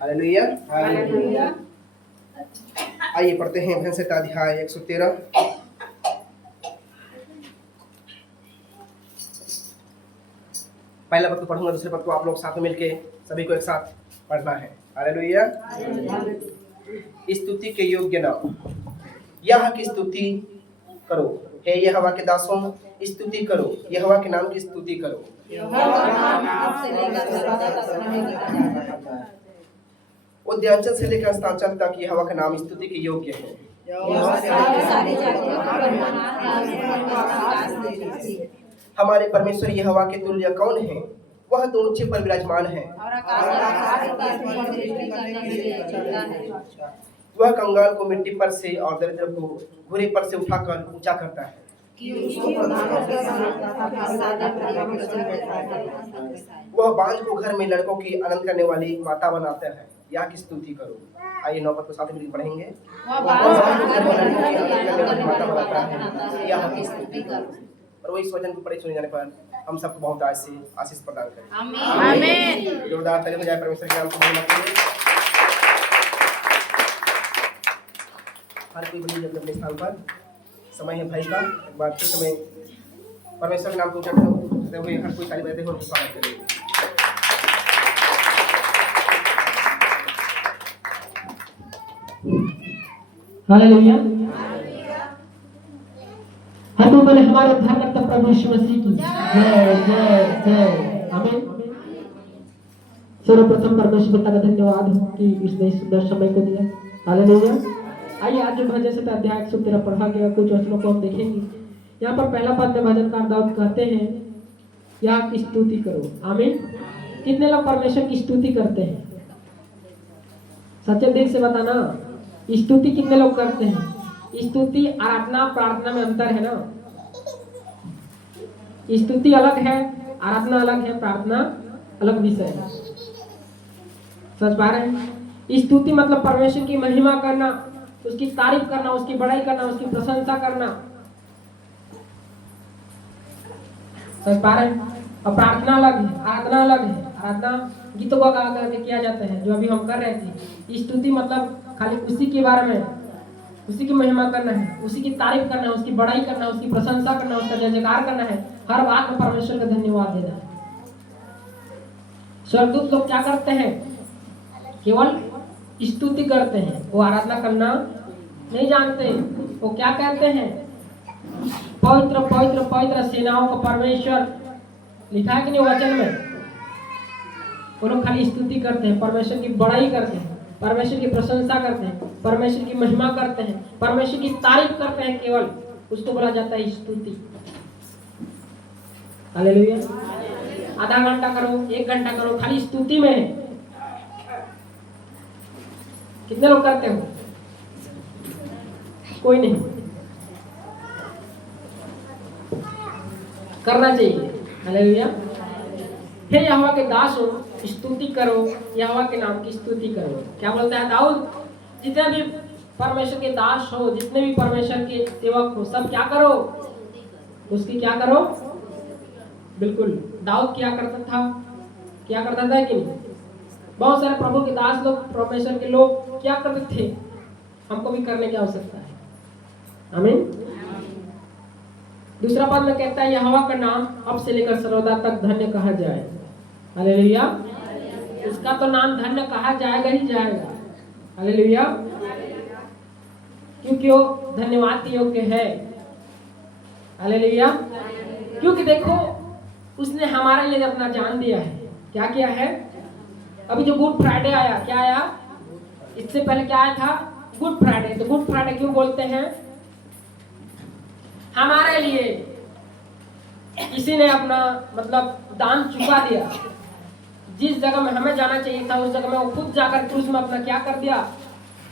Hallelujah. आइए पढ़ते हैं भजन संहिता अध्याय 113। पहला पद को पढ़ूंगा, दूसरे पद को आप लोग साथ में मिलके सभी को एक साथ पढ़ना है। हालेलुया। स्तुति के योग्य नाम, यह की स्तुति करो, हे यहोवा के दासों, स्तुति करो, यहोवा के नाम की स्तुति करो। उद्यांचल से लेकर अस्तांचल तक यहोवा का नाम स्तुति के योग्य है। हमारे परमेश्वर यहोवा के तुल्य कौन है? वह तो ऊंचे पर विराजमान है। वह कंगाल को मिट्टी पर से और दरिद्र को घुरे पर से उठाकर ऊंचा करता है। वह बांझ को घर में लड़कों की आनंद करने वाली माता बनाता है। यह की स्तुति करो। आइए 9 पद को साथ में पढ़ेंगे। यह की स्तुति करो। और वही वचन को पढ़े सुने जाने पर हम सबको बहुत आशीष प्रदान करें। आमीन। जोरदार ताली हो जाए परमेश्वर के नाम को महिमा के लिए। हर कोई बनी अपने स्थान पर। समय है भाई का, एक बार फिर समय परमेश्वर के नाम को उठाते हुए हर कोई ताली बजाते हुए स्वागत करेंगे। हालेलुया। हम तो बोले हमारे उद्धारकर्ता प्रभु यीशु मसीह की जय जय जय। आमीन। सर्वप्रथम परमेश्वर पिता का धन्यवाद कि इसने सुंदर समय को दिया। हालेलुया। आइए आज जो भजन संहिता अध्याय 113 पढ़ा गया, कुछ वचनों को हम देखेंगे। यहाँ पर पहला पद में भजनकार दाऊद कहते हैं, यह की स्तुति करो। आमीन। कितने लोग परमेश्वर की स्तुति करते हैं? सच्चे दिल से बताना, स्तुति कितने लोग करते हैं? स्तुति आराधना प्रार्थना में अंतर है ना। स्तुति अलग है, आराधना अलग है, प्रार्थना अलग विषय है। सच पा रहे हैं? स्तुति मतलब परमेश्वर की महिमा करना, उसकी तारीफ करना, उसकी बड़ाई करना, उसकी प्रशंसा करना। समझ पा रहे हैं? और प्रार्थना अलग है, आराधना अलग है। आराधना गीतों को गा करके किया जाता है, जो अभी हम कर रहे थे। स्तुति मतलब खाली उसी के बारे में, उसी की महिमा करना है, उसी की तारीफ करना है, उसकी बड़ाई करना है, उसकी प्रशंसा करना है, उसका जय जयकार करना है, हर बात में परमेश्वर का धन्यवाद देना है। स्वर्गदूत लोग क्या करते हैं? केवल स्तुति करते हैं, वो आराधना करना नहीं जानते। वो क्या कहते हैं? पवित्र पवित्र पवित्र सेनाओं का परमेश्वर, लिखा है कि नहीं वचन में? वो लोग खाली स्तुति करते हैं, परमेश्वर की बड़ाई करते हैं, परमेश्वर की प्रशंसा करते हैं, परमेश्वर की महिमा करते हैं, परमेश्वर की तारीफ करते हैं। केवल उसको बोला जाता है स्तुति। हालेलुया। आधा घंटा करो, 1 घंटा करो, खाली स्तुति में है। कितने लोग करते हो? कोई नहीं। करना चाहिए। हालेलुया। हे यहोवा के दासों, स्तुति करो, यहोवा के नाम की स्तुति करो। क्या बोलता है दाऊद? जितने भी परमेश्वर के दास हो, जितने भी परमेश्वर के सेवक हो, सब क्या करो? उसकी क्या करो? बिल्कुल। दाऊद क्या करता था? क्या करता था कि नहीं? बहुत सारे प्रभु के दास लोग, परमेश्वर के लोग क्या करते थे? हमको भी करने की आवश्यकता है। आमीन। दूसरा पद में कहता है, यहोवा का नाम अब से लेकर सर्वदा तक धन्य कहा जाए। हालेलुया। इसका तो नाम धन्य कहा जाएगा ही जाएगा। हालेलुया। क्योंकि वो धन्यवाद के योग्य है। हालेलुया। क्योंकि देखो, उसने हमारे लिए अपना जान दिया है। क्या किया है? अभी जो गुड फ्राइडे आया, क्या आया? इससे पहले क्या आया था? Good Friday. तो गुड फ्राइडे क्यों बोलते हैं? हमारे लिए किसी ने अपना मतलब दान चुका दिया। जिस जगह में हमें जाना चाहिए था, उस जगह में वो खुद जाकर क्रूस में अपना क्या कर दिया?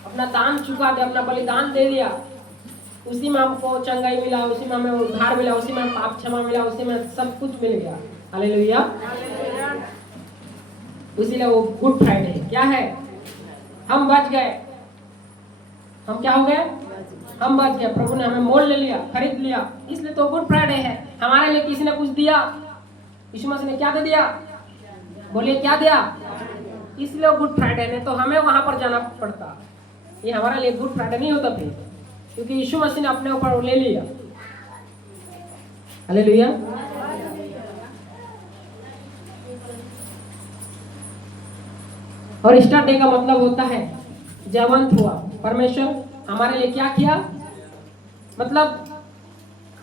अपना दान चुका दिया, अपना बलिदान दे दिया। उसी में हमको चंगाई मिला, उसी में हमें उद्धार मिला, उसी में पाप क्षमा मिला, उसी में सब कुछ मिल गया। हालेलुया। इसीलिए वो गुड फ्राइडे क्या है? हम बच गए। हम क्या हो गए? हम बच गए। प्रभु ने हमें मोल ले लिया, खरीद लिया, इसलिए तो गुड फ्राइडे है। हमारे लिए किसी ने कुछ दिया। यीशु मसीह ने क्या दे दिया? बोलिए क्या दिया? इसलिए वो गुड फ्राइडे ने तो हमें वहां पर जाना पड़ता। ये हमारे लिए गुड फ्राइडे नहीं होता फिर, क्योंकि यीशु मसीह ने अपने ऊपर ले लिया। हालेलुया। और ईस्टर डे का मतलब होता है जयवंत हुआ। परमेश्वर हमारे लिए क्या किया, मतलब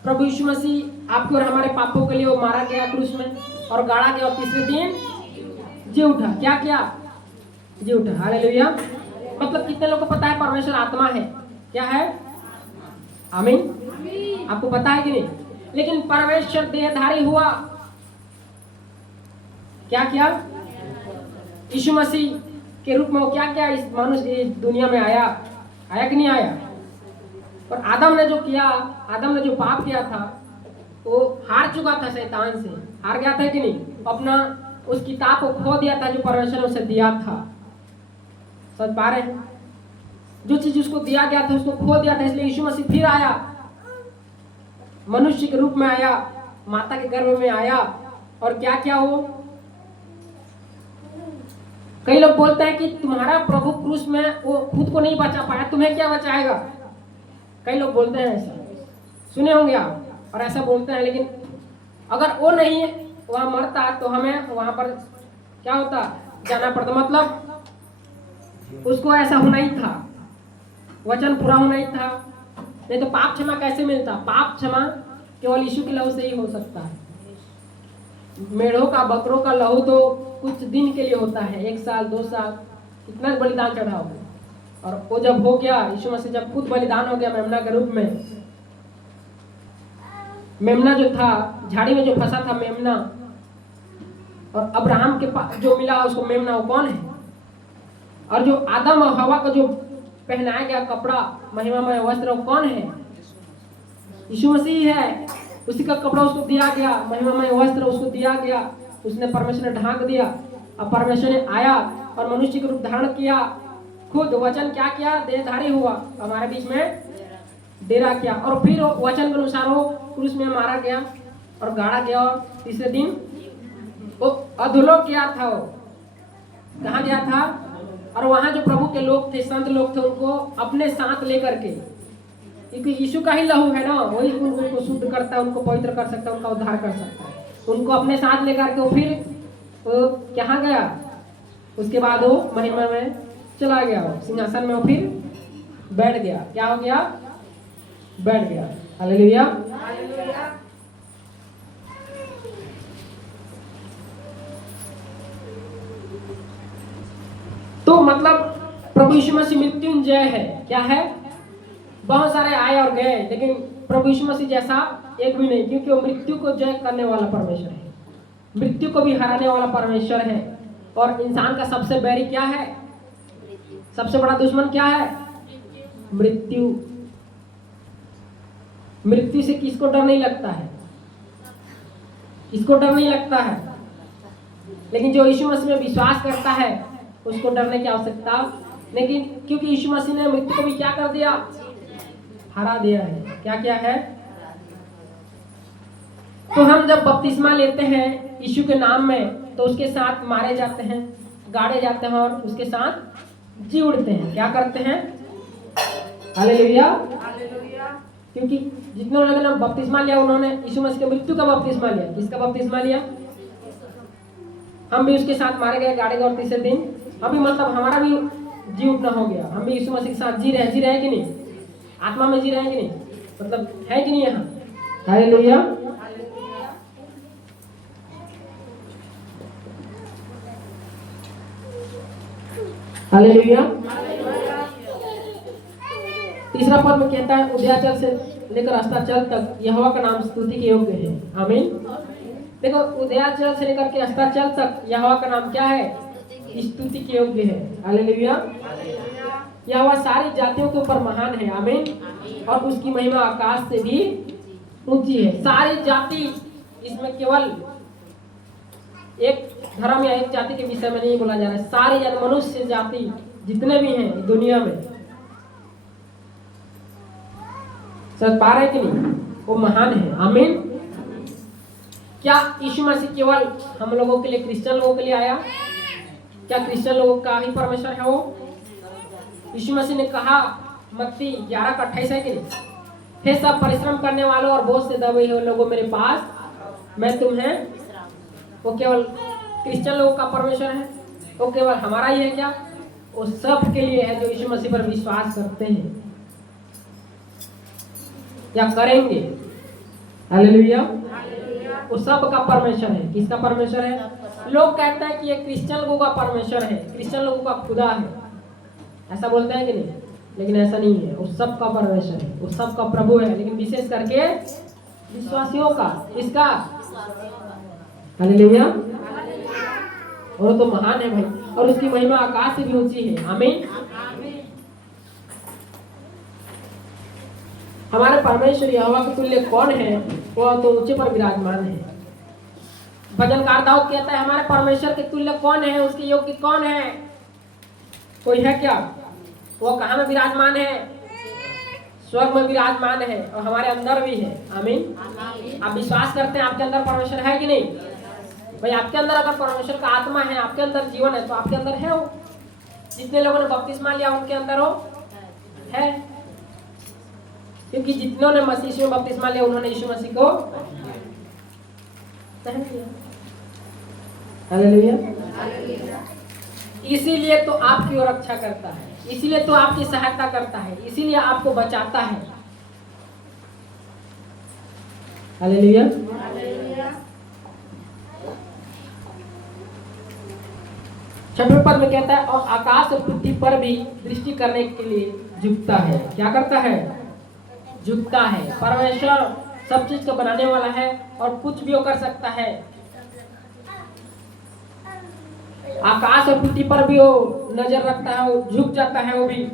प्रभु यीशु मसीह आपके और हमारे पापों के लिए वो मारा गया क्रूस में और गाड़ा गया और तीसरे दिन जी उठा। क्या किया, जी उठा। हालेलुया। मतलब कितने लोगों को पता है परमेश्वर आत्मा है? क्या है? आमीन। आपको पता है कि नहीं? लेकिन परमेश्वर देहधारी हुआ, क्या किया? यीशु मसीह के रूप में वो क्या किया, इस मनुष्य इस दुनिया में आया कि नहीं आया? और आदम ने जो किया, आदम ने जो पाप किया था वो हार चुका था, शैतान से हार गया था कि नहीं? अपना उस किताब को खो दिया था जो परमेश्वर ने उसे दिया था। समझ पा रहे हैं? जो चीज उसको दिया गया था उसको खो दिया था, इसलिए यीशु मसीह फिर आया, मनुष्य के रूप में आया, माता के गर्भ में आया और क्या किया वो? कई लोग बोलते हैं कि तुम्हारा प्रभु क्रूस में वो खुद को नहीं बचा पाया, तुम्हें क्या बचाएगा? कई लोग बोलते हैं ऐसा, सुने होंगे आप, और ऐसा बोलते हैं। लेकिन अगर वो नहीं वहां मरता तो हमें वहां पर क्या होता, जाना पड़ता। मतलब उसको ऐसा होना ही था, वचन पूरा होना ही था, नहीं तो पाप क्षमा कैसे मिलता? पाप क्षमा केवल यीशु के लहू से ही हो सकता है। मेढ़ों का, बकरों का लहू तो कुछ दिन के लिए होता है, 1 साल 2 साल, कितना बलिदान चढ़ाओगे। और वो जब हो गया, यीशु मसीह जब खुद बलिदान हो गया मेमना के रूप में, मेमना जो था झाड़ी में जो फंसा था मेमना, और अब्राहम के पास जो मिला उसको मेमना, वो कौन है? और जो आदम और हवा को जो पहनाया गया कपड़ा, महिमामय वस्त्र, वो कौन है? यीशु मसीह है। उसी का कपड़ा उसको दिया गया, महिमामय वस्त्र उसको दिया गया, उसने परमेश्वर ने ढांक दिया। अब परमेश्वर ने आया और मनुष्य के रूप धारण किया, खुद वचन क्या किया, देहधारी हुआ, हमारे बीच में डेरा किया, और फिर वचन के अनुसार वो क्रूस में मारा गया और गाड़ा गया, और तीसरे दिन वो अधोलोक गया था। वो कहाँ गया था? और वहां जो प्रभु के लोग थे, संत लोग थे, उनको अपने साथ लेकर के, क्योंकि यीशु का ही लहू है ना, वही उनको शुद्ध करता है, उनको पवित्र कर सकता है, उनका उद्धार कर सकता है। उनको अपने साथ लेकर के वो फिर वो कहाँ गया? उसके बाद वो महिमा में चला गया, वो सिंहासन में वो फिर बैठ गया। क्या हो गया? बैठ गया। हालेलुया। तो मतलब प्रभु यीशु मसीह मृत्युंजय है। क्या है? बहुत सारे आए और गए, लेकिन प्रभु यीशु मसीह जैसा एक भी नहीं, क्योंकि वो मृत्यु को जय करने वाला परमेश्वर है, मृत्यु को भी हराने वाला परमेश्वर है। और इंसान का सबसे बैरी क्या है? सबसे बड़ा दुश्मन क्या है? मृत्यु। मृत्यु से किसको डर नहीं लगता है? किसको डर नहीं लगता है? लेकिन जो यीशु मसीह में विश्वास करता है उसको डरने की आवश्यकता, लेकिन क्योंकि यीशु मसीह ने मृत्यु को भी क्या कर दिया? हरा दिया है। क्या क्या है? तो हम जब बपतिस्मा लेते हैं यीशु के नाम में, तो उसके साथ मारे जाते हैं, गाड़े जाते हैं, और उसके साथ जी उड़ते हैं। क्या करते हैं? हालेलुया। क्योंकि जितने लोगों ने बपतिस्मा लिया उन्होंने यीशु मसीह के मृत्यु का बपतिस्मा लिया। किसका बपतिस्मा लिया? हम भी उसके साथ मारे गए, गाड़े गए, और तीसरे दिन अभी मतलब हमारा भी जी उठना हो गया। हम भी यीशु मसीह के साथ जी रहे कि नहीं? आत्मा में जी रहे हैं कि नहीं? मतलब है कि नहीं यहाँ? हालेलुया। हालेलुया। तीसरा पद में कहता है, उदयाचल से लेकर अस्ताचल तक यहोवा का नाम स्तुति के योग्य है। आमीन। देखो, उदयाचल से लेकर के अस्ताचल तक यहोवा का नाम क्या है? स्तुति के योग्य है। हालेलुया। यहोवा सारी जातियों के ऊपर महान है। आमीन। और उसकी महिमा आकाश से भी ऊंची है। सारी जाति, इसमें केवल एक धर्म या एक जाति के विषय में नहीं बोला जा रहा है, सारी जाति, मनुष्य जाति जितने भी हैं दुनिया में, समझ पा रहे कि नहीं? वो महान है। आमीन। क्या यीशु मसीह केवल हम लोगों के लिए, क्रिश्चियन लोगों के लिए आया? क्या क्रिश्चियन लोगों का ही परमेश्वर है वो? यीशु मसीह ने कहा मत्ती 11:28 है कि नहीं, हे सब परिश्रम करने वालों और बोझ से दबे हुए लोगों मेरे पास, मैं तुम्हें। वो केवल क्रिश्चियन लोगों का परमेश्वर है? वो केवल हमारा ही है क्या? वो सब के लिए है जो यीशु मसीह पर विश्वास करते हैं या करेंगे। हालेलुया। वो सब का परमेश्वर है। किसका परमेश्वर है? लोग कहते हैं कि ये क्रिश्चियन लोगों का परमेश्वर है, क्रिश्चियन लोगों का खुदा है, ऐसा बोलते हैं कि नहीं? लेकिन ऐसा नहीं है। वो सब का परमेश्वर है, वो सब का प्रभु है, लेकिन विशेष करके विश्वासियों का। किसका? हालेलुया। और वो तो महान है भाई, और उसकी महिमा आकाश से भी ऊंची है। आमीन। हमारे परमेश्वर यहोवा के तुल्य कौन है? वो तो ऊंचे पर विराजमान है। भजनकार दाऊद कहता है हमारे परमेश्वर के तुल्य कौन है, उसके योग्य कौन है? कोई है क्या? वो कहाँ में विराजमान है? स्वर्ग में विराजमान है, और हमारे अंदर भी है। आमीन। आप विश्वास करते हैं आपके अंदर परमेश्वर है कि नहीं? भाई आपके अंदर अगर परमेश्वर का आत्मा है, आपके अंदर जीवन है, तो आपके अंदर है वो। जितने लोगों ने बपतिस्मा लिया उनके अंदर वो है, क्योंकि जितनों ने मसीह में बपतिस्मा लिया उन्होंने यीशु मसीह को पहन लिया। हालेलुया। इसीलिए तो आपकी वो रक्षा करता है, इसीलिए तो आपकी सहायता करता है, इसीलिए आपको बचाता है। हालेलुया। 6वें पद में कहता है और आकाश और पृथ्वी पर भी दृष्टि करने के लिए झुकता है। क्या करता है? झुकता है। परमेश्वर सब चीज को बनाने वाला है और कुछ भी वो कर सकता है। आकाश और पृथ्वी पर भी वो नजर रखता है, वो झुक जाता है वो भी।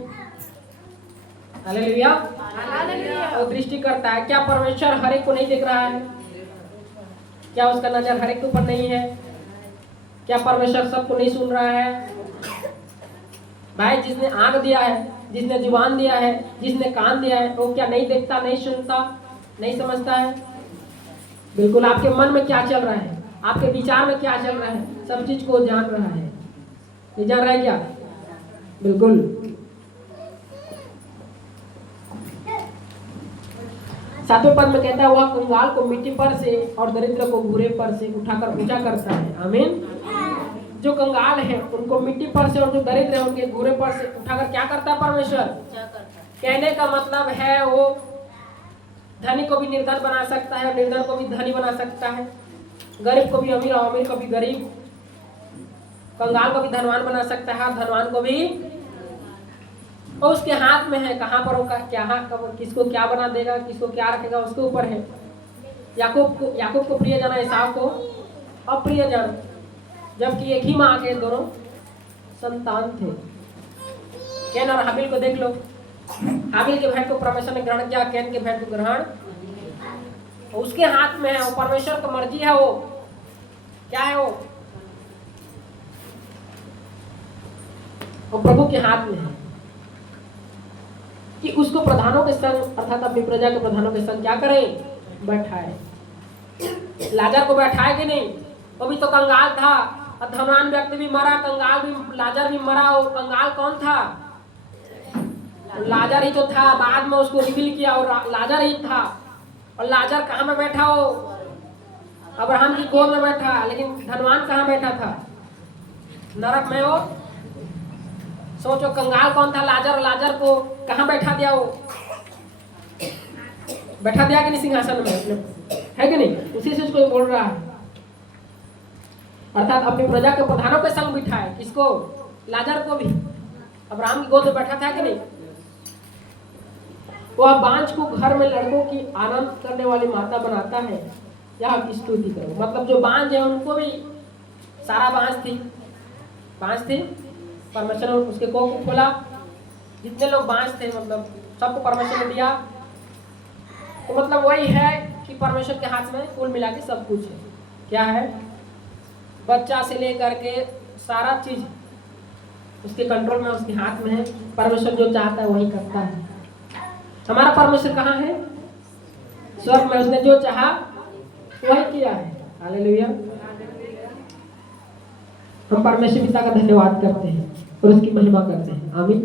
हालेलुया। वो दृष्टि करता है। क्या परमेश्वर हर एक को नहीं देख रहा है? क्या उसका नजर हर एक के ऊपर नहीं है? क्या परमेश्वर सबको नहीं सुन रहा है? भाई जिसने आंख दिया है, जिसने जुबान दिया है, जिसने कान दिया है, वो क्या नहीं देखता, नहीं सुनता, नहीं समझता है? बिल्कुल। आपके मन में क्या चल रहा है, आपके विचार में क्या चल रहा है, सब चीज को जान रहा है। ये जान रहा है क्या? बिल्कुल। सातवें पद में कहता है वह कंगाल को मिट्टी पर से और दरिद्र को घूरे पर से उठाकर ऊंचा करता है। आमीन। जो कंगाल है उनको मिट्टी पर से और जो दरिद्र है उनके घूरे पर से उठाकर क्या करता है परमेश्वर? कहने का मतलब है वो धनी को भी निर्धन बना सकता है और निर्धन को भी धनी बना सकता है, गरीब को भी अमीर और अमीर को भी गरीब, कंगाल को भी धनवान बना सकता है और धनवान को भी। और उसके हाथ में है, कहाँ पर होगा, क्या किसको क्या बना देगा, किसको क्या रखेगा उसके ऊपर है। याकूब को प्रिय जाना, एसाव को अप्रिय जाना, जबकि एक ही माँ के दोनों संतान थे। कैन और हाबिल को देख लो। हाबिल के भेंट को परमेश्वर ने ग्रहण किया, कैन के भेंट को ग्रहण उसके हाथ में है। वो परमेश्वर की मर्जी है। वो क्या है? वो प्रभु के हाथ में है कि उसको प्रधानों के संग अर्थात अपनी प्रजा के प्रधानों के संग क्या करें? बैठाए। लाजर को बैठाए कि नहीं? वो भी तो कंगाल था और धनवान व्यक्ति भी मरा, कंगाल भी, लाजर भी मरा। वो कंगाल कौन था? लाजर ही तो था। बाद में उसको रिवील किया और लाजर ही था। और लाजर कहाँ में बैठा? हो अब्राहम की गोद में बैठा। लेकिन धनवान कहाँ बैठा था? नरक में। हो सोचो, कंगाल कौन था? लाजर। लाजर को कहाँ बैठा दिया? वो बैठा दिया कि नहीं? सिंहासन में, है कि नहीं? उसी से उसको बोल रहा है। अर्थात अपनी प्रजा के प्रधानों के संग बिठाए। किसको? लाजर को भी। अब्राहम की गोद में बैठा था कि नहीं? वह बांझ को घर में लड़कों की आनंद करने वाली माता बनाता है। यह की स्तुति करो। मतलब जो बांझ है उनको भी, सारा बांझ थी, परमेश्वर ने उसके कोख को खोला। जितने लोग बांझ थे मतलब सबको परमेश्वर ने दिया। तो मतलब वही है कि परमेश्वर के हाथ में कुल मिला के सब कुछ है। क्या है? बच्चा से लेकर के सारा चीज उसके कंट्रोल में, उसके हाथ में है। परमेश्वर जो चाहता है वही करता है। हमारा परमेश्वर कहाँ है? स्वर्ग में। उसने जो चाहा वही किया है। हालेलुया। हम परमेश्वर पिता का धन्यवाद करते हैं और उसकी महिमा करते हैं। आमीन।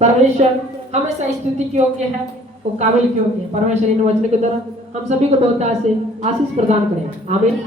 परमेश्वर हमेशा स्तुति के योग्य है, वो काबिल के योग्य है। परमेश्वर इन वचनों के द्वारा हम सभी को बहुत से आशीष प्रदान करें। आमीन।